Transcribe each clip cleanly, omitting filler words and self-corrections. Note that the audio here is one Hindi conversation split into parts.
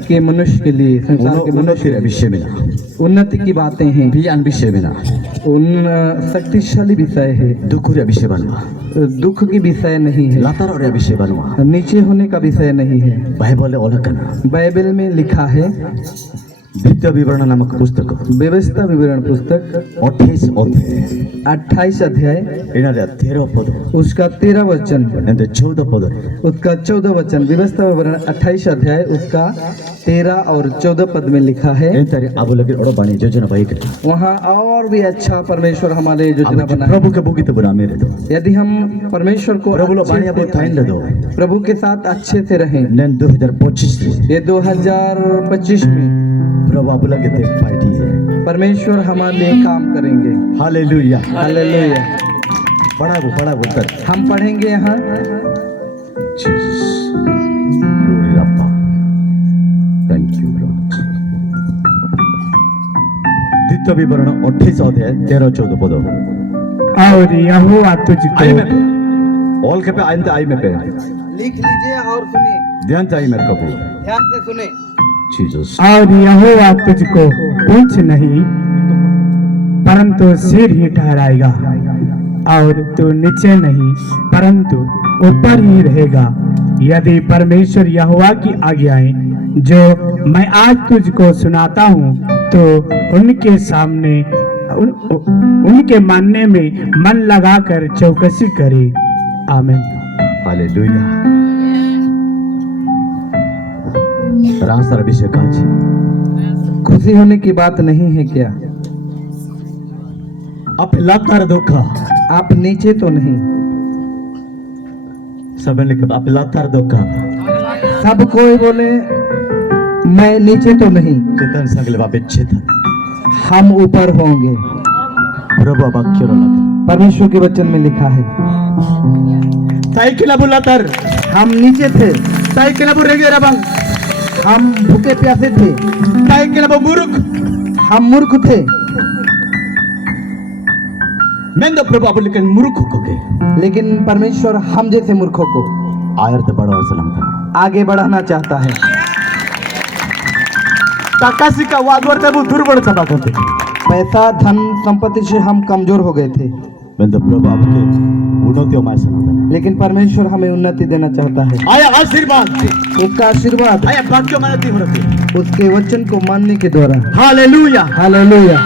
के मनुष्य के लिए, संसार के मनुष्य विषय में ना उन्नति की बातें हैं, बियान विषय में ना उन शक्तिशाली विषय है, दुखुर विषय बनवा, दुख की विषय नहीं है, लातार और विषय बनवा, नीचे होने का विषय नहीं है। बाइबल ओला करना बाइबल में लिखा है, विद्या विवरण नामक पुस्तक व्यवस्था विवरण पुस्तक 28 अध्याय 13 पद, उसका 13 वचन, 14 पद, उसका 14 वचन, व्यवस्था विवरण 28 अध्याय उसका 13 और 14 पद में लिखा है। अब लगे और बाणी योजना भाई वहाँ और भी अच्छा परमेश्वर हमारे योजना बना है। प्रभु के बुकी तो बुरा मेरे दो, यदि हम परमेश्वर को प्रभु के साथ अच्छे से रहें, 2025 ये 2025 में प्रभु आप लगे थे पार्टी है, परमेश्वर हमारे लिए काम करेंगे। Hallelujah hallelujah. बड़ा उत्तर हम पढ़ेंगे यहाँ, जीसस ग्लोरी रब्बा, थैंक यू लॉर्ड। द्वितीय विवरण 28 अध्याय 13-14 पद। और यहोवा तुझको आई में ऑल के पे आई में पे लिख लीजिए और सुनिए, ध्यान चाहिए मेरे को, ध्यान से सुने। जीसस और यहोवा तुझको पूछ नहीं परंतु सिर ही ठहराएगा, और तू नीचे नहीं परंतु ऊपर ही रहेगा, यदि परमेश्वर यहोवा की आज्ञाएं जो मैं आज तुझको सुनाता हूँ तो उनके सामने उनके मानने में मन लगाकर चौकसी करे। आमीन। हालेलुया। रास्ता अभिषेक आज खुशी होने की बात नहीं है क्या? आप लातार धोखा, आप नीचे तो नहीं, सब लिख आप लातार धोखा, सब कोई बोले मैं नीचे तो नहीं, चेतन संगले बाप इच्छे था, हम ऊपर होंगे। प्रभु वाक्य लगा परमेश्वर के वचन में लिखा है, ताई किला बुलातर, हम नीचे थे, ताई किला बुरेगे रबंग, हम भूखे प्यासे थे, ताई किला मूर्ख, हम मूर्ख थे, मैं तो प्रभु आप लेकिन मूर्ख को के, लेकिन परमेश्वर हम जैसे मूर्खों को आयर तो बड़ा सलाम का आगे बढ़ाना चाहता है। ताकासी का वादवर तब दुर्बल सभा करते, पैसा धन संपत्ति से हम कमजोर हो गए थे, मैं तो प्रभु आपके उन्नति हमारे साथ, लेकिन परमेश्वर हमें उन्नति देना चाहता है। आया आशीर्वाद, उसका आशीर्वाद आया वाक्य मानती हो रही, उसके वचन को मानने के द्वारा। हालेलुया। हालेलुया।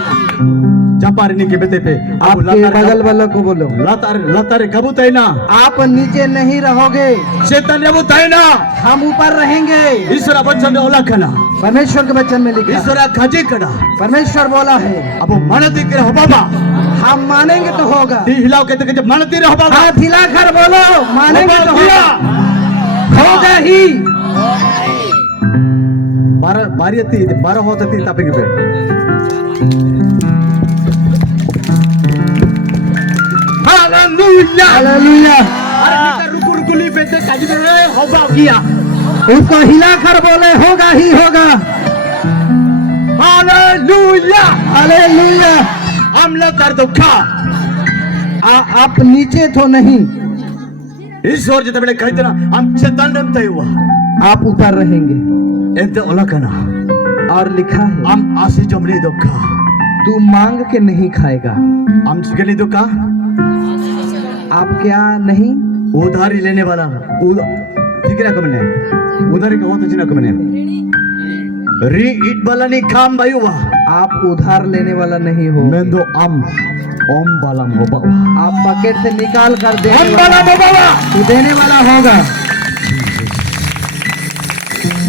चपारनी के बेटे पे आपके बगल वाला को बोलो, लातार कबूतर ना, आप नीचे नहीं रहोगे, शैतान कबूतर ना, हम ऊपर रहेंगे। ईश्वर वचन ओला खना, परमेश्वर के वचन में लिखा, ईश्वर खाजे कड़ा, परमेश्वर बोला है, अब मानती के हो बाबा, हम मानेंगे तो होगा। ती हिलाओ के जब मानती रहो बाबा, हाथ हिला कर बोलो, मानेंगे तो होगा ही। 12 होते थी तापे के हालेलुया। हालेलुया। अरे रुकुली पे से काजी में हो किया, उसको हिला कर बोले होगा ही होगा। हालेलुया। हालेलुया। हम लातार धोखा, आप नीचे तो नहीं, ईश्वर जब बड़े कहते ना हम शैतान रमते हुआ, आप ऊपर रहेंगे। एंते ओला कना, और लिखा है, हम आशी जमली धोखा, तू मांग के नहीं खाएगा। हम चिकली धोखा, आप क्या नहीं, उधारी लेने वाला, ठीक है ना कमने, उधारी का होता चिना कमने, री ईट वाला नहीं काम भाई हुआ, आप उधार लेने वाला नहीं हो, मैं तो ओम बाला मोबा, आप पॉकेट से निकाल कर देने ओम बाला मोबा, तू देने वाला होगा।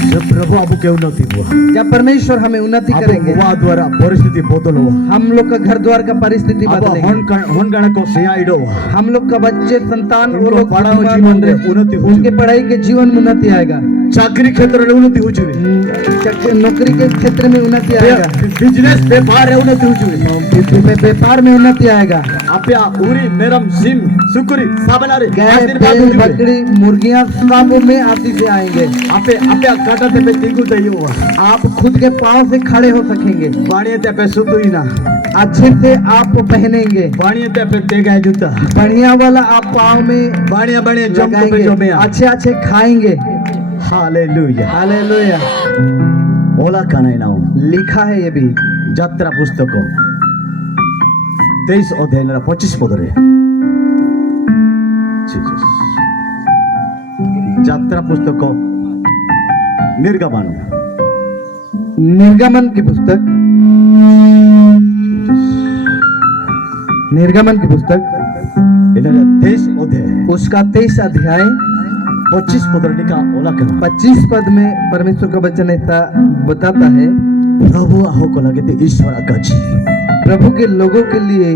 जब प्रभु आपको क्या उन्नति हुआ, जब परमेश्वर हमें उन्नति करेंगे, वहाँ द्वारा परिस्थिति बदल हुआ, हम लोग का घर द्वार का परिस्थिति बदलेगी, होन गण को सिया इडो हुआ, हम लोग का बच्चे संतान वो लोग पढ़ा जीवन रे उन्नति हो, उनके पढ़ाई के जीवन में उन्नति आएगा, चाकरी क्षेत्र में उन्नति हो चुकी, नौकरी के क्षेत्र में उन्नति आएगा, बिजनेस व्यापार है उन्नति हो चुकी, व्यापार में उन्नति आएगा। आपया उरी मेरम सिम सुकुरी साबनारे गाय बैल बकरी मुर्गियां सब में आती से आएंगे। आपया काटा ते पे तिगु दई हुआ, आप खुद के पांव से खड़े हो सकेंगे, बाणिये ते पे सुतु ही ना, अच्छे से आप पहनेंगे, बाणिये ते पे तेगा जूता, बढ़िया वाला आप पाँव में बाणिया जम पे लगाएंगे, जमे, अच्छे अच्छे खाएंगे, हालेलुया हालेलुया। ओला कानाई नाउ लिखा है ये भी যাত্রা পুস্তক 23 অধ্যায় 25 পদরে যাত্রা পুস্তক निर्गमन निर्गमन की पुस्तक, निर्गमन की पुस्तक 23 अध्याय उसका 23 अध्याय 25 पदर का ओला कहना 25 पद में परमेश्वर का वचन ऐसा बताता है, प्रभु आहो को लगे थे ईश्वर अकाज प्रभु के लोगों के लिए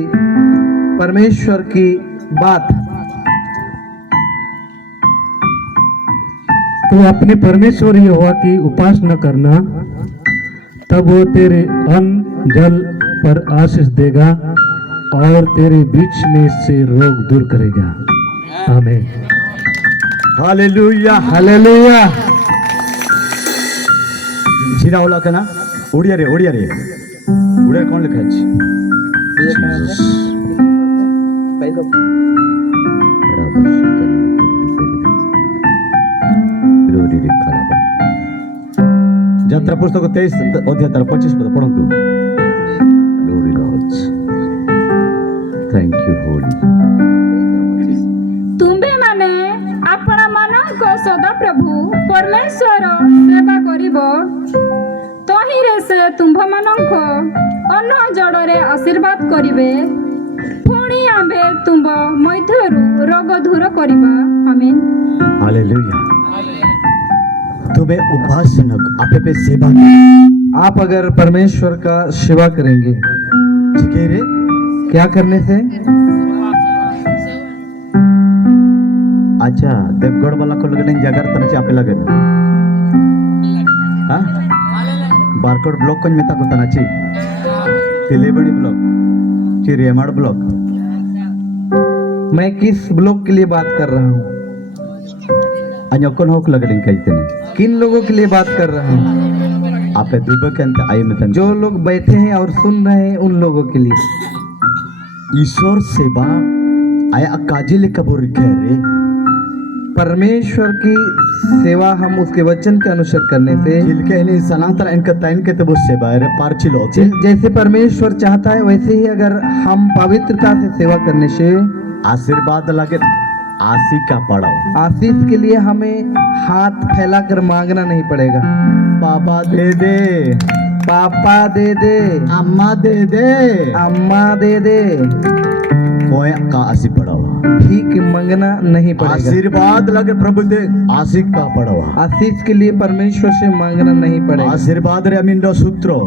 परमेश्वर की बात। तो अपने परमेश्वर यहोवा की उपासना करना, तब वो तेरे अन्न जल पर आशीष देगा और तेरे बीच में से रोग दूर करेगा। आमीन। Hallelujah hallelujah. जीरा ओला कहना ओडिया रे कौन लिखा है ଯାତ୍ରା ପୁସ୍ତକ 23 ଅଧ୍ୟାୟ 25 ପଦ ପଢ଼ନ୍ତୁ। Glory Lord. Thank you Holy. ତୁମ୍ଭେ ମାନେ ଆପଣା ମାନଙ୍କ ସଦାପ୍ରଭୁ ପରମେଶ୍ୱର ସେବା କରିବ, ତହିଁରେ ସେ ତୁମ୍ଭମାନଙ୍କ ଅନ୍ନ ଜଡ଼ରେ ଆଶୀର୍ବାଦ କରିବେ, ପୁଣି ଆମ୍ଭେ ତୁମ୍ଭ ମଧ୍ୟରୁ ରୋଗ ଦୂର କରିବା। ଆମେନ୍। हालेलुया। तुम्हें उपासनक आपे पे सेवा आप अगर परमेश्वर का सेवा करेंगे, ठीक है रे क्या करने से? अच्छा देवगढ़ वाला को लगे नहीं जगह तरह से आपे लगे हाँ बारकोड ब्लॉक को मिता को तना ची तिलेबड़ी ब्लॉक ची रेमाड़ ब्लॉक। मैं किस ब्लॉक के लिए बात कर रहा हूँ? अन्योकन होक लगे नहीं कहते नहीं किन लोगों के लिए बात कर रहा हूँ? आपे दुबे के अंत आई में जो लोग बैठे हैं और सुन रहे हैं उन लोगों के लिए। ईश्वर सेवा आया अकाजी ले कबूर कह रे परमेश्वर की सेवा हम उसके वचन के अनुसार करने से, जिनके इन्हें सनातन इनका ताइन के तब सेवा है रे पार्ची लो जैसे परमेश्वर चाहता है वैसे ही अगर हम पवित्रता से सेवा करने से आशीर्वाद लगे आशी का पड़ाओ आशीष के लिए हमें हाथ फैलाकर मांगना नहीं पड़ेगा। पापा दे दे पापा दे दे, अम्मा दे दे अम्मा दे दे, कोई का आशी पड़ाओ भीख मांगना नहीं पड़ेगा। आशीर्वाद लगे प्रभु दे आशी का पड़ाओ आशीष के लिए परमेश्वर से मांगना नहीं पड़ेगा। आशीर्वाद रे अमिंदो सूत्र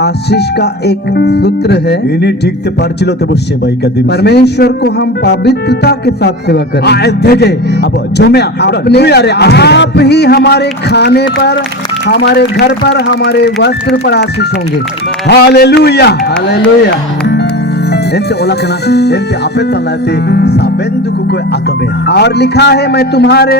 आशीष का एक सूत्र है, इन्हीं ठीक ते पार्चिलो ते बुश्य भाई का दिन परमेश्वर को हम पवित्रता के साथ सेवा करें। देखे अब जो मैं अपने आप ही हमारे खाने पर, हमारे घर पर, हमारे वस्त्र पर आशीष होंगे। Hallelujah hallelujah. एंते ओला कना एंते आपे तलाते साबेंदु को कोई आतबे और लिखा है मैं तुम्हारे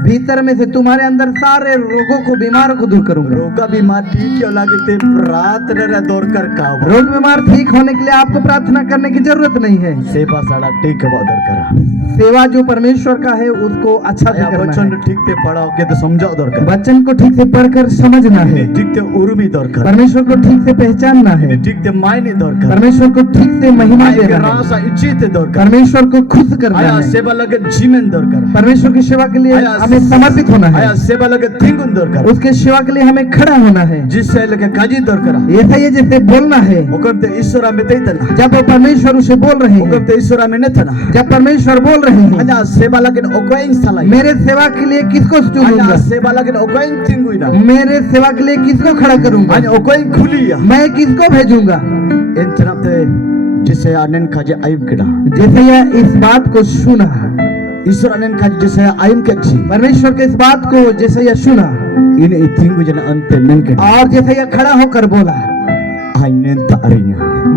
भीतर में से तुम्हारे अंदर सारे रोगों को, बीमारों को दूर करूंगा। रोगा बीमार ठीक क्यों लगे रात रे दौड़ कर का रोग बीमार ठीक होने के लिए आपको प्रार्थना करने की जरूरत नहीं है। सेवा साड़ा ठीक है दौड़ करा सेवा जो परमेश्वर का है उसको अच्छा से करना वचन है। ठीक ते पढ़ाओ के तो समझाओ दौड़ कर वचन को ठीक से पढ़कर समझना है, ठीक ते उर्मी दौड़ कर परमेश्वर को ठीक से पहचानना है, ठीक ते मायने दौड़ कर परमेश्वर को ठीक से महिमा देना है, रासा इच्छित दौड़ कर परमेश्वर को खुश करना आया है, सेवा लगे जीवन दौड़ कर परमेश्वर की सेवा के लिए आया हमें समर्पित होना है, आया सेवा लगे थिंगुन दौड़ कर उसके सेवा के लिए हमें खड़ा होना है। जिससे लगे काजी दौड़ करा ऐसा ही जैसे बोलना है, हुकम ते ईश्वर में देता जब वो परमेश्वर उसे बोल रहे हुकम हैं, ते ईश्वर में नहीं था ना जब परमेश्वर बोल रहे हैं आया सेवा लगे ओकोइन सलाई मेरे सेवा के लिए किसको चुनूंगा, आया सेवा लगे ओकोइन थिंगुई ना मेरे सेवा के लिए किसको खड़ा करूंगा, आया ओकोइन खुली मैं किसको भेजूंगा। इन तरफ ते जिसे आनन खाजे आयुब किड़ा जैसे यह इस बात को सुना, ईश्वर आनन खाजे जिसे आयुब के छी परमेश्वर के इस बात को जैसे यह सुना इन थिंगु जन अंत मन के और जैसे यह खड़ा होकर बोला, आने तारिया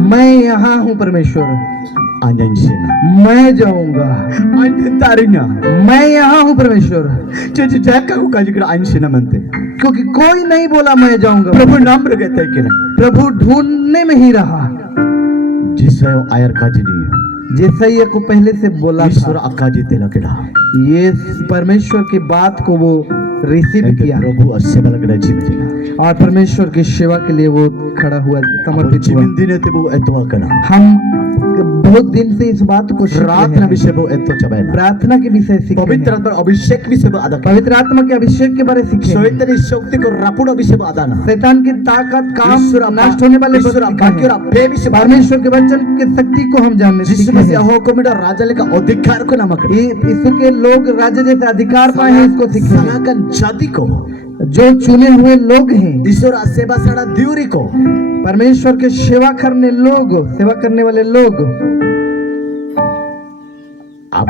मैं यहाँ हूँ परमेश्वर, आनन सेना मैं जाऊंगा, आने तारिया मैं यहाँ हूँ परमेश्वर, जे जाका को काजी किड़ा आनन सेना मनते क्योंकि कोई नहीं बोला मैं जाऊंगा, प्रभु नाम रखते कि ना प्रभु ढूंढने में ही रहा। जिसे आयर काजी नहीं जैसैया को पहले से बोला ईश्वर था, अकाजी तेला किड़ा ये परमेश्वर की बात को वो रिसीव इनके किया प्रभु और सेवा लगना जीवन और परमेश्वर की सेवा के लिए वो खड़ा हुआ, समर्पित हुआ। जीवन दिन ते वो एतवा करना हम बहुत दिन से इस बात को सीख रहे प्रार्थना हैं। विषय वो एतो चबायना प्रार्थना के विषय सीख रहे पवित्र हैं। आत्मा अभिषेक विषय वो आदा पवित्र आत्मा के अभिषेक के बारे सीखे हैं। शैतानी शक्ति को रापुड़ा विषय वो आदा ना शैतान की ताकत काम ईश्वर नष्ट होने वाले ईश्वर सीखे बाकी और हैं। अभे विषय परमेश्वर के वचन की शक्ति को हम जानने जिसमें सीखे से हैं। हो को मेरा राजा लेका अधिकार को नमक यीशु के लोग राज्य जैसे अधिकार पाए हैं, इसको सीखे हैं। सनातन जाति को जो चुने हुए लोग हैं, ईश्वर सेवा सड़ा दियोरी को परमेश्वर के सेवा करने वाले लोग अब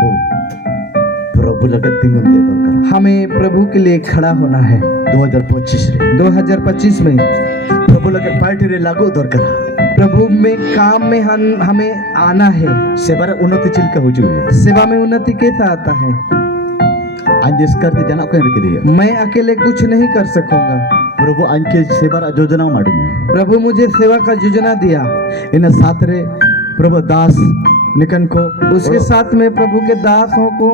प्रभु लगत तिंगम दे दरकार हमें प्रभु के लिए खड़ा होना है। 2025 रे 2025 में प्रभु लगत पार्टी रे लागू दरकार प्रभु में काम में हमें आना है। सेवार उन्नति चिलका हो जुए सेवा में उन्नति कैसा आता है? अंजेस कर दे जना को रख दिया मैं अकेले कुछ नहीं कर सकूंगा। प्रभु अंके सेवार योजना माडू प्रभु मुझे सेवा का योजना दिया। इन साथ रे प्रभु दास निकन को उसके साथ में प्रभु के दासों को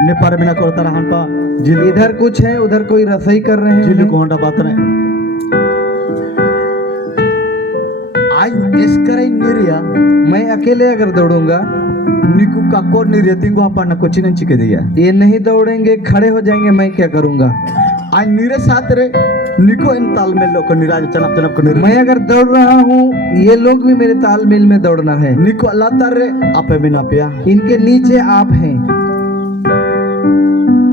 ने पार बिना को तरह पा जिल इधर कुछ है, उधर कोई रसोई कर रहे जिल हैं। को होंडा बात रे आज इस करे निरिया मैं अकेले अगर दौड़ूंगा, निकु का को निरिया तिंगो आपा न कोचिन चिके दिया ये नहीं दौड़ेंगे, खड़े हो जाएंगे, मैं क्या करूंगा? आज निरे साथ रे निको इन तालमेल लोग निराज चनप चनप को निरे मैं अगर दौड़ रहा हूँ, ये लोग भी मेरे तालमेल में दौड़ना है। निको अल्लाह तार रे आपे बिना पिया इनके नीचे आप हैं।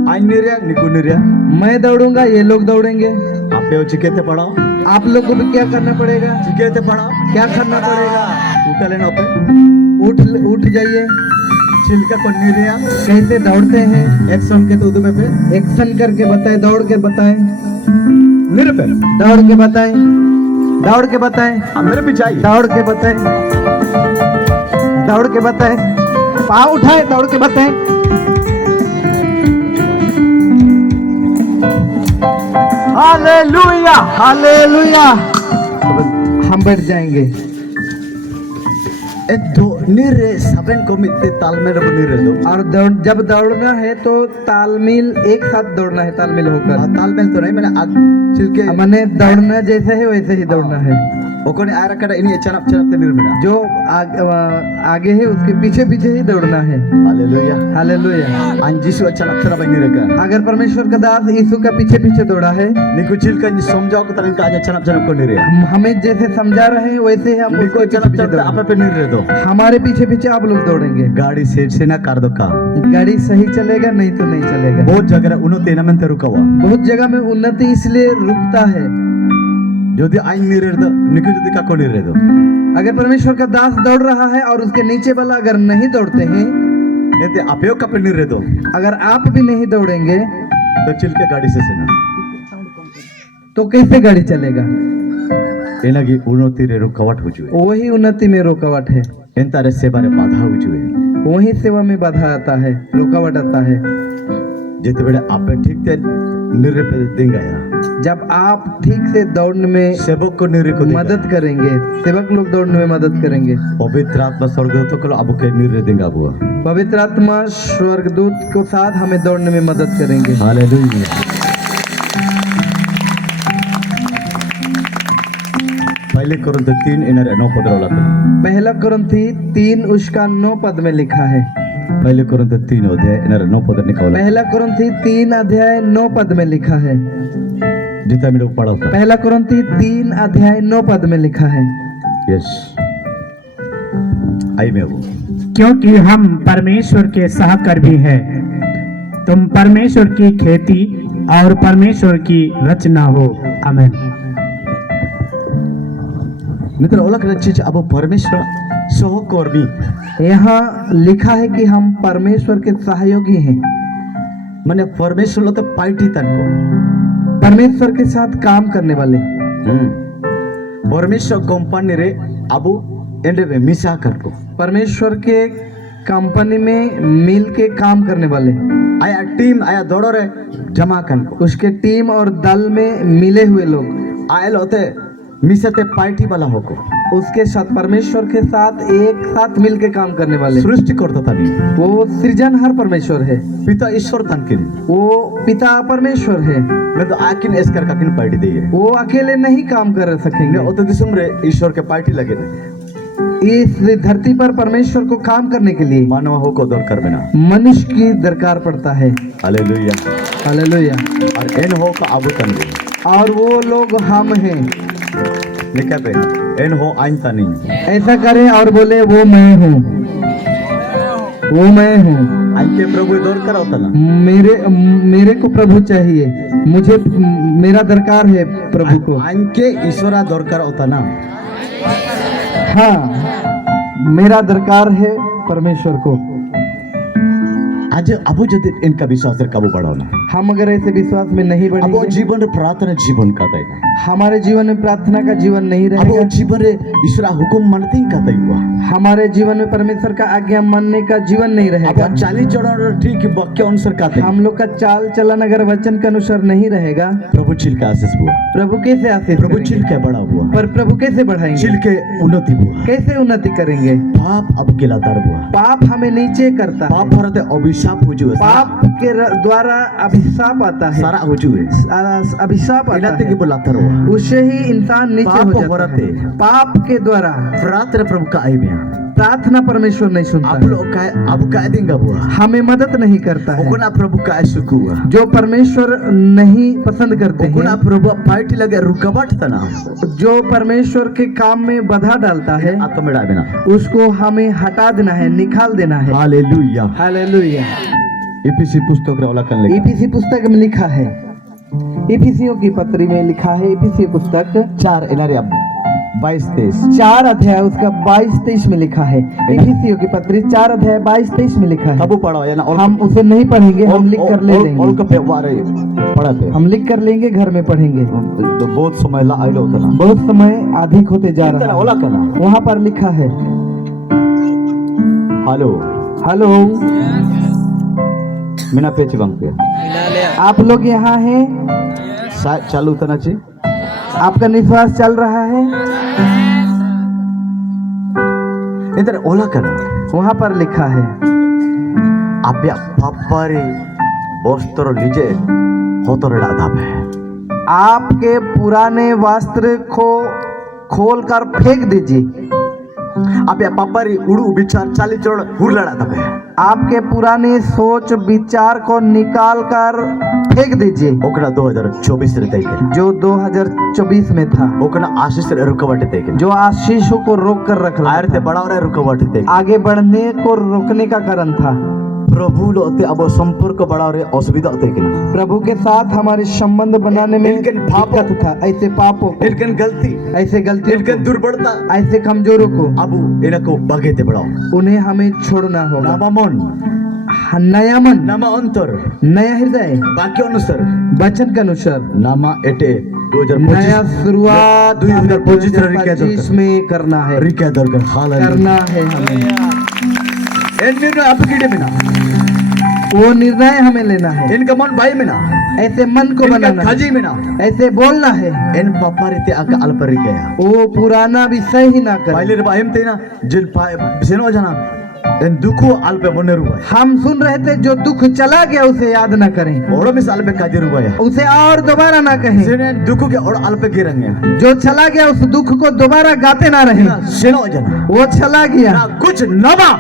आज निरिया निको निरिया मैं दौड़ूंगा, ये लोग दौड़ेंगे। आपे चिके ते पड़ाओ आप लोग को भी क्या करना पड़ेगा? चिके ते पड़ाओ क्या करना पड़ेगा? उठा लेना पे उठ जाइए। छिलका को निरिया कैसे दौड़ते हैं? एक्शन के तो उदमे पे एक्शन करके बताएं, दौड़ के बताएं, निरे पे दौड़ के बताएं, दौड़ के बताएं, मेरे भी चाहिए दौड़ के बताएं, दौड़ के बताएं, पाँव उठाए, दौड़ के बताएं। Hallelujah, hallelujah. हम बैठ जाएंगे। तो निरे सबन को मिलते तालमेल रब निरे दो और जब दौड़ना है तो तालमेल एक साथ दौड़ना है, तालमेल होकर। तालमेल तो नहीं मैंने आग छिलके मैंने दौड़ना जैसे है वैसे ही दौड़ना है। ओकोने आरा कड़ा इन्हीं चनप चनप ते निर्मिना जो आगे है उसके पीछे पीछे ही दौड़ना है। Hallelujah hallelujah. अंजिसु चनप चनप निरे का अगर परमेश्वर का दास यीशु का पीछे पीछे दौड़ा है, निको छिलका नि समझाओ को तरन का आज चनप चनप को निरे हमें जैसे समझा रहे हैं वैसे ही हम निको उसके चनप पीछे चनप दौड़ेंगे। आपे पे निरे दो हमारे पीछे पीछे आप लोग दौड़ेंगे। गाड़ी सेट से ना कर दो का गाड़ी सही चलेगा, नहीं तो नहीं चलेगा। बहुत जगह उनो तेना में ते रुका हुआ बहुत जगह में उन्नति इसलिए रुकता है। यदि आई निरे दो निको यदि का को निरे दो अगर परमेश्वर का दास दौड़ रहा है और उसके नीचे वाला अगर नहीं दौड़ते हैं, यदि आपे का पे निरे दो अगर आप भी नहीं दौड़ेंगे तो छिलके गाड़ी से ना तो कैसे गाड़ी चलेगा? एनागी उन्नति रे रुकावट हो जुए वही उन्नति में रुकावट है, एंतारे सेवारे बाधा हो जुए वही सेवा में बाधा आता है, रुकावट आता है। जिते बेड़े आपे ठीक ते निरे पे देंगाया जब आप ठीक से दौड़ने में सेवक को निरे को मदद करेंगे, सेवक लोग दौड़ने में मदद करेंगे। पवित्र आत्मा स्वर्गदूत को अब के निरे देंगा बुआ पवित्र आत्मा स्वर्गदूत को साथ हमें दौड़ने में मदद करेंगे। हालेलुया। पहले कुरिन्थ 3 इनर 9 पद वाला पे पहला कुरिन्थी 3 उसका 9 पद में लिखा है। पहले कुरिन्थ 3 अध्याय इनर 9 पद निकाला पहला कुरिन्थी 3 अध्याय 9 पद में लिखा है। जितना मेरे को पढ़ा था पहला कुरिन्थी 3 अध्याय 9 पद में लिखा है। यस आई में वो क्योंकि हम परमेश्वर के सहकर्मी हैं। तुम परमेश्वर की खेती और परमेश्वर की रचना हो। आमीन। मित्र ओला कर चीज अब परमेश्वर सहकर्मी यहाँ लिखा है कि हम परमेश्वर के सहयोगी हैं। माने परमेश्वर तो पार्टी तन को परमेश्वर के साथ काम करने वाले। परमेश्वर कंपनी रे अब एंड में मिसा कर को परमेश्वर के कंपनी में मिल के काम करने वाले। आया टीम आया दौड़ो रे जमा कर को उसके टीम और दल में मिले हुए लोग आयल होते मिसते पार्टी वाला होको उसके साथ परमेश्वर के साथ एक साथ मिल के काम करने वाले। सृष्टिकर्ता तानी वो सृजनहार परमेश्वर है, पिता ईश्वर तानकिन वो पिता परमेश्वर है। मैं तो आकिन एस्कर काकिन पार्टी दी है वो अकेले नहीं काम कर ने सकेंगे। ओतो दिसम रे ईश्वर के पार्टी लगे ने इस धरती पर परमेश्वर को काम करने के लिए मानव हो को दौर कर बिना मनुष्य की दरकार पड़ता है। Hallelujah hallelujah. और एन हो का आबू तन और वो लोग हम हैं। लिखा पे एन हो आइन तानी ऐसा करें और बोले वो मैं हूँ, वो मैं हूँ। आइन के प्रभु दौर करा होता ना मेरे को प्रभु चाहिए, मुझे मेरा दरकार है प्रभु को। आइन के ईश्वरा दौर करा होता ना हाँ, मेरा दरकार है परमेश्वर को। आज अबो जदि इनका विश्वास रे काबू बढ़ाओ ना हम अगर ऐसे विश्वास में नहीं अबो बढ़ेंगे, जीवन रे प्रार्थना जीवन का तय हमारे जीवन में प्रार्थना का जीवन नहीं अबो रहेगा। जीवन रे ईश्वरा हुकुम मानते का तय हुआ हमारे जीवन में परमेश्वर का आज्ञा मानने का जीवन नहीं रहेगा। अब 40 चरण ठीक वाक्य अनुसार का तय हम लोग का चाल चलन अगर वचन के अनुसार नहीं रहेगा, प्रभु चिल का आशीष हुआ प्रभु कैसे आशीष प्रभु करेंगे? चिल के बड़ा हुआ पर प्रभु कैसे बढ़ाएंगे? चिल के उन्नति हुआ कैसे उन्नति करेंगे? पाप अब के लादार हुआ पाप हमें नीचे करता है। पाप भरते अभिशाप हो जुए पाप के द्वारा अभिशाप आता है। सारा हो जुए अभिशाप आता इलाते के है, बुलाता रहुआ उससे ही इंसान नीचे पाप हो जाता भरते। है। पाप के द्वारा प्रार्थना प्रभु का आई में प्रार्थना परमेश्वर नहीं सुनता आप है, लोग का अब का देंगे हुआ हमें मदद नहीं करता है। ओकुना प्रभु का सुख हुआ जो परमेश्वर नहीं पसंद करते ओकुना हैं, प्रभु पार्टी लगे रुकावट तना जो परमेश्वर के काम में बाधा डालता है, आत्मा में डालना उसको हमें हटा देना है, निकाल देना है। Hallelujah hallelujah. ईपीसी पुस्तक रे अवलोकन लिखा ईपीसी पुस्तक में लिखा है, इफिसियों की पत्री में लिखा है, इफिसी पुस्तक 4 इनारे 22-23 4 अध्याय उसका 22-23 में लिखा है। इफिसियों की पत्री 4 अध्याय 22-23 में लिखा है। कबू पढ़ो या ना हम उसे नहीं पढ़ेंगे, हम लिख कर ले और लेंगे। का पे वारे पढ़ते हम लिख कर लेंगे, घर में पढ़ेंगे। तो बहुत समय ला आइलो होता ना बहुत समय अधिक होते जा इतना रहा ओला है। करना वहाँ पर लिखा है, हेलो हेलो, मीना पेच बंक पे आप लोग यहाँ हैं, चालू उतना ची आपका निश्वास चल रहा है। इधर ओला करना वहाँ पर लिखा है, अब्या पापारे वस्त्र लीजे होतर डादा पे आपके पुराने वस्त्र को खोल कर फेंक दीजिए। अब्या पापारे उड़ू विचार 40 चरण हुरला डादा पे आपके पुराने सोच विचार को निकाल कर फेंक दीजिए, ओकरा 2024 रे तय जो 2024 में था, ओकरा आशीष रे रुकावट तय जो आशीषों को रोक कर रख रहा आयरते बड़ा रे रुकावट तय आगे बढ़ने को रोकने का कारण था। प्रभु लोते अब संपर्क बड़ा रे असुविधा तय के प्रभु के साथ हमारे संबंध बनाने में इनके पाप दिक्कत था। ऐसे पापों को, इनकन गलती ऐसे गलतियों इनकन को, दुर्बलता ऐसे कमजोरों को अब इनको बगेते बढ़ाओ उन्हें हमें छोड़ना होगा। नामा मन नया मन, नामा अंतर नया हृदय, वाक्य अनुसार वचन के अनुसार नामा एटे नया 2025 शुरुआत 2025 में करना है, रिका दरगर हालेलुया करना है हमें। एन आपके में ना वो निर्णय हमें लेना है, इनका मन भाई में ना ऐसे मन को इनका बनाना है, खाजी में ना ऐसे बोलना है। इन पापा रीते आका अल्पर गया वो पुराना विषय ही ना करे। पहले रे बाहिम ते ना जिन सेनो जाना इन दुखो अल्पे मने रुवा हम सुन रहे थे, जो दुख चला गया उसे याद ना करें, ओड़ो मिस अल्पे काजे रुवा उसे और दोबारा ना कहें। सेने दुखो के और अल्पे गिरंगे जो चला गया उस दुख को दोबारा गाते ना रहे। सेनो जाना वो चला गया, ना कुछ नवा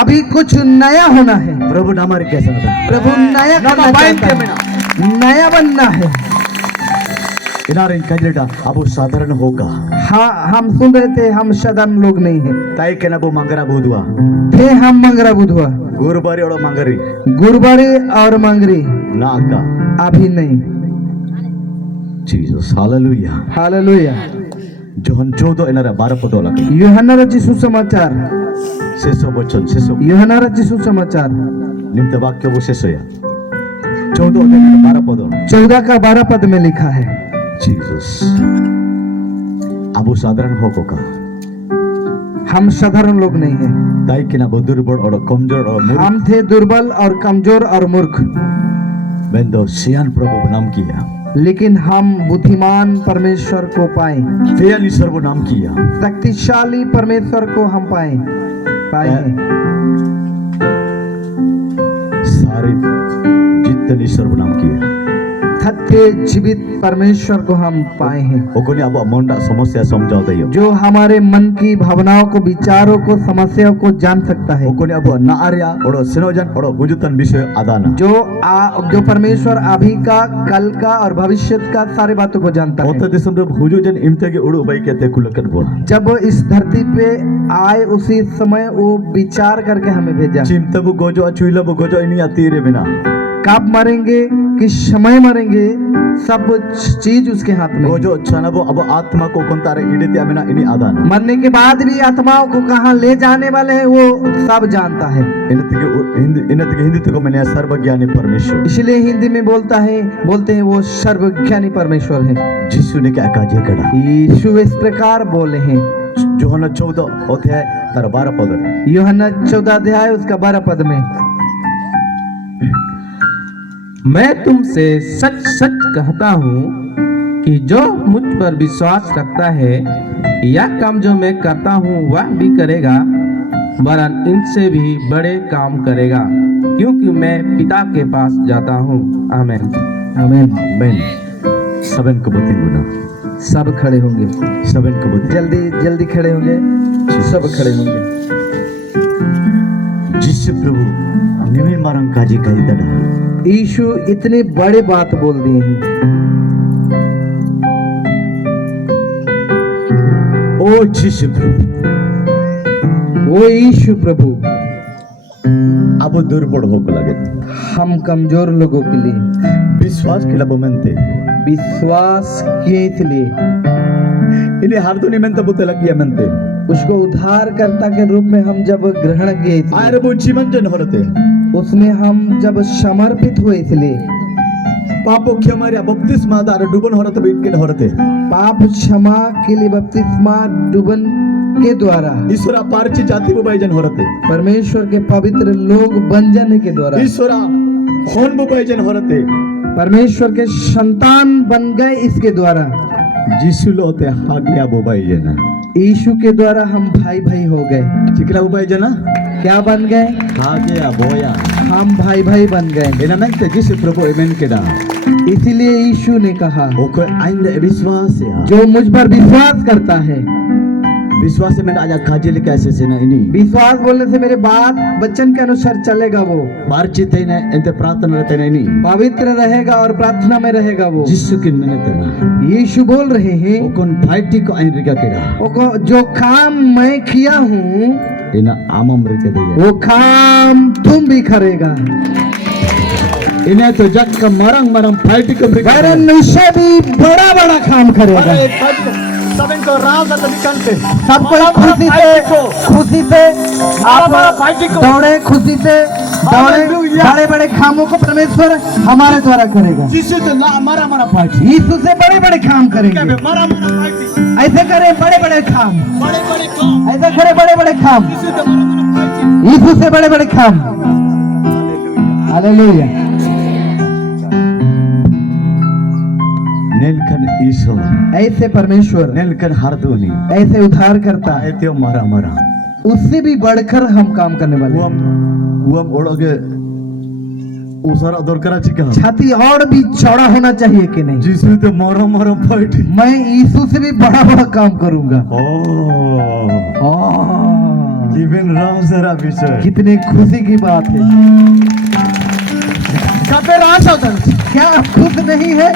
अभी कुछ नया होना है। प्रभु नामारे कैसा ना प्रभु नया नवा करना बाइन चाहता के है, में नया बनना है। इनारे काजेटा अब साधारण होगा हाँ, हम सुन रहे थे, हम साधारण लोग नहीं है ताई के ना वो मंगरा बुधवा थे। हम मंगरा बुधवा, गुरुबारी और मंगरी गुरुवारी और मंगरी ना का अभी नहीं। Jesus hallelujah hallelujah. जोहन 14 इनारे 12 पद लगे यूहन्ना रचित सुसमाचार, शेष वचन शेष यूहन्ना रचित सुसमाचार निम्न वाक्य वो शेष है 14 अध्याय 12 पद 14 का 12 पद में लिखा है, जीसस अब साधारण हो का हम साधारण लोग नहीं हैं। ताई के ना वो दुर्बल और कमजोर और मूर्ख हम थे दुर्बल और कमजोर और मूर्ख। बेंदो सियान प्रभु नाम किया लेकिन हम बुद्धिमान परमेश्वर को पाए, Tiyan सर्व नाम किया शक्तिशाली परमेश्वर को हम पाए हैं। सारे जितने सर्व नाम किया सत्य जीवित परमेश्वर को हम पाए हैं, ओकोने अब मोंडा समस्या समझाओ दियो जो हमारे मन की भावनाओं को, विचारों को, समस्याओं को जान सकता है, ओकोने अब ना आर्या और सिनोजन और हुजुतन विषय आदाना जो परमेश्वर अभी का, कल का और भविष्य का सारे बातों को जानता ओत है। दिसम रे हुजुजन इमते के उड़ो बाई कहते कुलकन बुआ जब वो इस धरती पे आए उसी समय वो विचार करके हमें भेजा। चिमते बु गोजो अचुइला बु गोजो इनी आती रे बिना कब मरेंगे, किस समय मरेंगे, सब चीज उसके हाथ में है। गोजो छना बु अब आत्मा को कोंतारे इडते आमिना इनी आदाना मरने के बाद भी आत्माओं को कहाँ ले जाने वाले हैं वो सब जानता है। इनते हिंदी को मैंने सर्वज्ञानी परमेश्वर इसलिए हिंदी में बोलते हैं वो सर्वज्ञानी परमेश्वर है। जिसु ने क्या काजे कड़ा यीशु इस प्रकार बोले हैं, जोहना 14 अध्याय तर 12 पद यूहन्ना 14 अध्याय उसका 12 पद में, मैं तुमसे सच सच कहता हूँ कि जो मुझ पर विश्वास रखता है, यह काम जो मैं करता हूँ वह भी करेगा, वरन इनसे भी बड़े काम करेगा, क्योंकि मैं पिता के पास जाता हूँ। आमीन। आमीन। आमीन। सबन को बुद्धि गुना सब खड़े होंगे, सबन को बुद्धि जल्दी खड़े होंगे, सब खड़े होंगे। जिस प्रभु निमिल मारंग काजी कही तड़ा यीशु इतने बड़े बात बोल दिए हैं। ओ जिस प्रभु वो यीशु प्रभु अब दुर्बल हो को लगे हम कमजोर लोगों के लिए विश्वास के लब मनते विश्वास किए, इसलिए इन्हें हर दुनिया में तो बुते लगिया मनते उसको उद्धारकर्ता के रूप में हम जब ग्रहण किए थे, आरे वो जीवन जन होते उसमें हम जब समर्पित हुए, इसलिए पापों के हमारे बपतिस्मा दार डूबन होरते बीट के होरते पाप क्षमा के लिए बपतिस्मा डूबन के द्वारा ईश्वरा पारची जाति बुबाई जन होरते परमेश्वर के पवित्र लोग बन जाने के द्वारा ईश्वरा होन बुबाई जन होरते परमेश्वर के संतान बन गए। इसके द्वारा जिसु लोते हागिया बुबाई जन यीशु के द्वारा हम भाई भाई हो गए। चिकला बुबाई जना क्या बन गए? हागिया बोया हम भाई भाई बन गए। इना मनते जिसु प्रभु इमेन केडा इसीलिए यीशु ने कहा, ओको आइंदे विश्वास है जो मुझ पर विश्वास करता है, विश्वास में आजा काजे लेके ऐसे से ना इनी विश्वास बोलने से मेरे बात वचन के अनुसार चलेगा, वो पारचित है ना इंते प्रार्थना रहते ना इनी पवित्र रहेगा और प्रार्थना में रहेगा। वो जिसु की मेहनत ना यीशु बोल रहे हैं, वो कौन फाइटी को आइन रिका केडा वो जो काम मैं किया हूँ इना आमम रिके देगा वो काम तुम भी करेगा। इन्हें तो जग का मरंग फाइटी को वरन उससे भी बड़ा बड़ा काम करेगा। सब इनको राज निकल के सबको खुशी से आप दौड़े, खुशी से दौड़े, बड़े बड़े कामों को परमेश्वर हमारे द्वारा करेगा। जिससे तो हमारा हमारा फाइटी यीशु से बड़े बड़े काम करेंगे। हमारा हमारा फाइटी ऐसे करें बड़े बड़े काम, ऐसे करें बड़े बड़े काम, जिससे तो हमारा हमारा फाइटी यीशु से बड़े बड़े काम। हालेलुया। नेलकन ईशो ऐसे परमेश्वर, नेलकन हारदोनी ऐसे उद्धार करता है, ऐते हमारा हमारा उससे भी बढ़कर हम काम करने वाले हैं। वो हम ओड़ोगे उसारा दौर करा चिका छाती और भी चौड़ा होना चाहिए कि नहीं? जिसमें तो मारा मारा फाइटी मैं यीशु से भी बड़ा बड़ा काम करूंगा। जीवन राम जरा विषय कितनी खुशी की बात है। कबे रास होता क्या आप खुश नहीं है?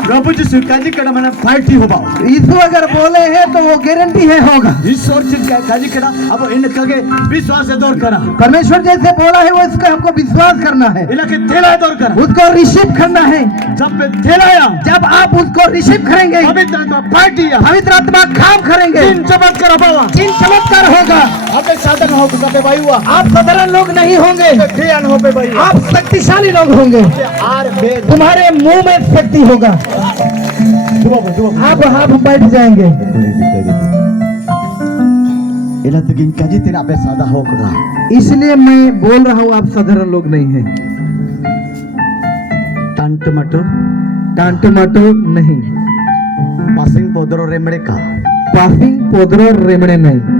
प्रभु जी काजी कड़ा मैंने फाइटी हो बाओ यीशु अगर बोले हैं तो वो गारंटी है होगा। ईश्वर जी का काजी कड़ा अब इन कगे विश्वास से दौर करा परमेश्वर जैसे बोला है वो इसका हमको विश्वास करना है, इलाके थेला दौर करा उसको रिसीव करना है। जब पे थेलाया जब आप उसको रिसीव करेंगे, पवित्र आत्मा फाइटी पवित्र आत्मा काम करेंगे, तीन चमत्कार बाबा तीन चमत्कार होगा। अबे साधन हो कबे भाई हुआ आप साधारण लोग नहीं होंगे, ध्यान हो पे भाई आप शक्तिशाली लोग होंगे। आर बे तुम्हारे मुंह में शक्ति होगा, आप हाथ बैठ जाएंगे। इला तो गिन काजी तेरा पे सादा हो करा इसलिए मैं बोल रहा हूँ आप साधारण लोग नहीं हैं। टंट मटो टांटो माटो नहीं, पासिंग पोदरो रेमड़े का पासिंग पोदरो रेमड़े नहीं।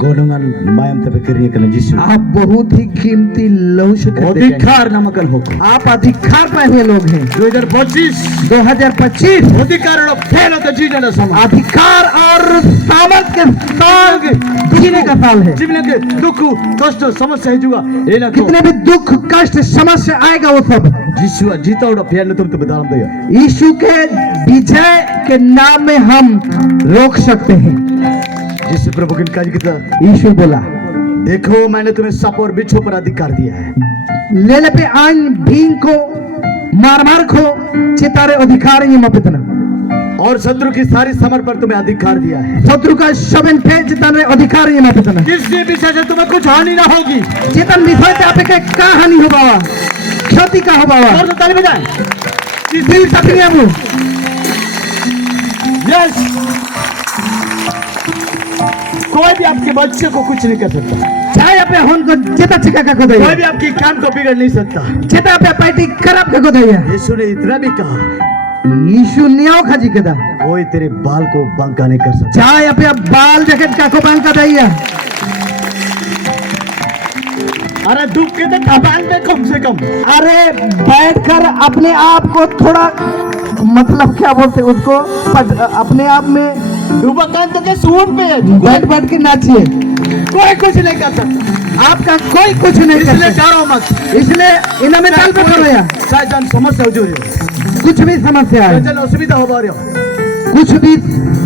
गोडंगन मायम तबे करिए कन जिसु आप बहुत ही कीमती लौह से अधिकार नमकन हो आप अधिकार पाए हुए लोग हैं। 2025 अधिकार फेल तो जीने सम अधिकार और सामर्थ्य के साथ जीने का साल है। जीवन के दुख कष्ट समस्या जुआ ए ना कितने भी दुख कष्ट समस्या आएगा वो सब जिसु जीता उड़ा फेल तुम तो बता दो यीशु के विजय के नाम में हम रोक सकते हैं। जिस प्रभु की काज किया यीशु बोला, देखो मैंने तुम्हें सांप और बिच्छू पर अधिकार दिया है। लेले पे आन भीम को मार मार खो चितारे अधिकार ये मपितना और शत्रु की सारी समर पर तुम्हें अधिकार दिया है। शत्रु का शबन पे चितारे अधिकार ये मपितना किसी विषय से तुम्हें कुछ हानि ना होगी। चेतन विषय पे आपके का हानि हो बावा, क्षति का हो बावा, और तो ताली बजाएं। दिल तकनिया वो यस कोई भी आपके बच्चे को कुछ नहीं कर सकता, चाहे अपने होन को चेता चिका का को दे, कोई भी आपकी काम को बिगड़ नहीं सकता। चेता पे पार्टी खराब का को दे। यीशु ने इतना भी कहा यीशु न्याय खाजी के दा कोई तेरे बाल को बांका नहीं कर सकता। चाहे अपने बाल जगत का को बांका दैया। अरे दुख के तो थपान पे कम से कम अरे बैठकर अपने आप को थोड़ा मतलब क्या बोलते उसको अपने आप में दुबकान तो के सूंड पे बैठ बैठ के नाचिए, कोई कुछ नहीं कर सकता। आपका कोई कुछ नहीं कर इसलिए सकता। डरो मत, इसलिए इन्हें में ताल पे कर रहा चाहे जन समस्या हो जो कुछ भी समस्या आए, जन असुविधा हो रही हो, कुछ भी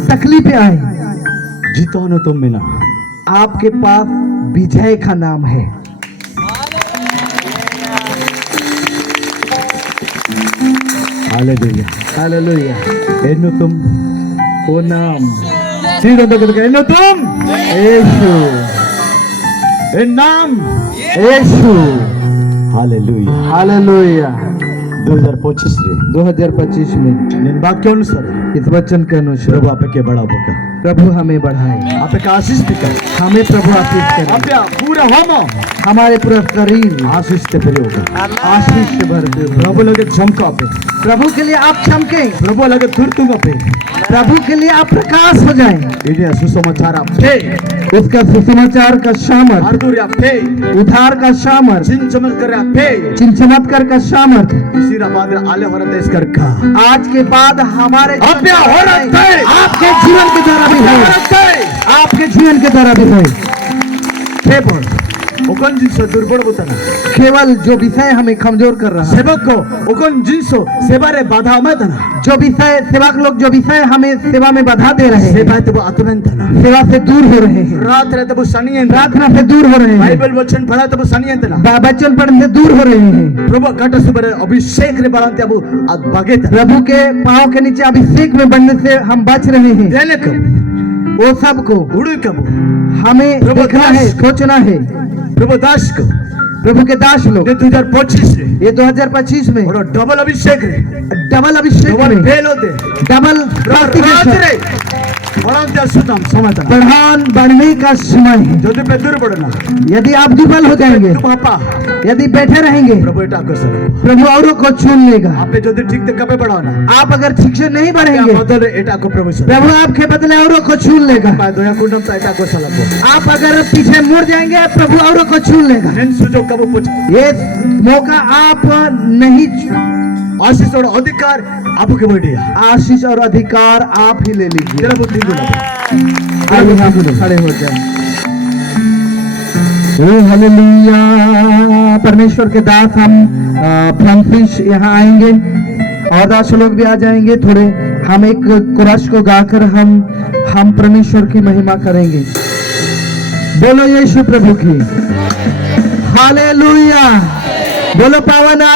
तकलीफ आए, जीतो न तुम मिला आपके पास विजय का नाम है। Hallelujah hallelujah. एनु तुम वो नाम सीधे तो एनु तुम यीशु, ए नाम यीशु। Hallelujah hallelujah. 2025 में निन वाक्य अनुसार इस वचन के अनुसार प्रभु आप के बड़ा बका प्रभु हमें बढ़ाए, आप का आशीष दिखा हमें प्रभु आशीष करे, आप पूरा हम हमारे पूरा शरीर आशीष से भरे होगा। आशीष से भरपूर। प्रभु लगे चमका पे, प्रभु के लिए आप चमके, प्रभु लगे तुरतुंगा पे, प्रभु के लिए आप प्रकाश हो जाएं। ये सुसमाचार आप थे, उसका सुसमाचार का सामर्थ, हारदूर आप थे, उद्धार का सामर्थ, चिन चमत्कार आप थे, चिंचमत्कार का सामर्थ इसी राबाद आले हो रहा कर का आज के बाद हमारे अभ्या हो रहा है, आपके जीवन के द्वारा भी है, आपके जीवन के द्वारा भी है। केवल ओकन जिनसो दुर्बल बताना केवल जो विषय हमें कमजोर कर रहा है, सेवक को ओकन जिनसो सेवा रे बाधा मत ना जो विषय सेवक लोग जो विषय हमें सेवा में बाधा दे रहे हैं, सेवा तो आत्मंत ना सेवा से दूर हो रहे हैं, रात रे तो सनियन प्रार्थना से दूर हो रहे हैं, बाइबल वचन पढ़ा तो सनियन ना वचन पढ़ने से दूर हो रहे हैं, प्रभु घट सुबर अभिषेक रे बढ़ाते अब बागे प्रभु के पांव के नीचे अभिषेक में बनने से हम बच रहे हैं। देने को वो सब को उड़ कब हमें प्रभु देखना दास है, सोचना है। प्रभु दास को प्रभु के दास लोग 2025 रे ये 2025 में और डबल अभिषेक रे डबल अभिषेक डबल में फेल होते डबल रात रे बढ़ाते सुतम समाधान बढ़ान बढ़ने का समय है। जो पे दूर बढ़ना यदि आप दुर्बल हो जाएंगे, तू पापा यदि बैठे रहेंगे, प्रभु एटा को सर प्रभु औरों को चुन लेगा। आपे जो ठीक ते कबे बढ़ाना आप अगर ठीक से नहीं बढ़ेंगे, बदल एटा को प्रभु सर प्रभु आपके बदले औरों को चुन लेगा। दया कुंडम ता एटा को सलाम आप अगर पीछे मुड़ जाएंगे, प्रभु औरों को चुन लेगा। नेन सुजो कब पूछ ये मौका आप नहीं, आशीष और अधिकार आपके बढ़िया आशीष और अधिकार आप ही ले लीजिए। तेरा बुद्धि दो आइए हम खड़े हो जाएं। ओ हालेलुया। परमेश्वर के दास हम फ्रांसिस यहाँ आएंगे और दास लोग भी आ जाएंगे। थोड़े हम एक कोरस को गाकर हम परमेश्वर की महिमा करेंगे। बोलो यीशु प्रभु की हालेलुया। बोलो पावन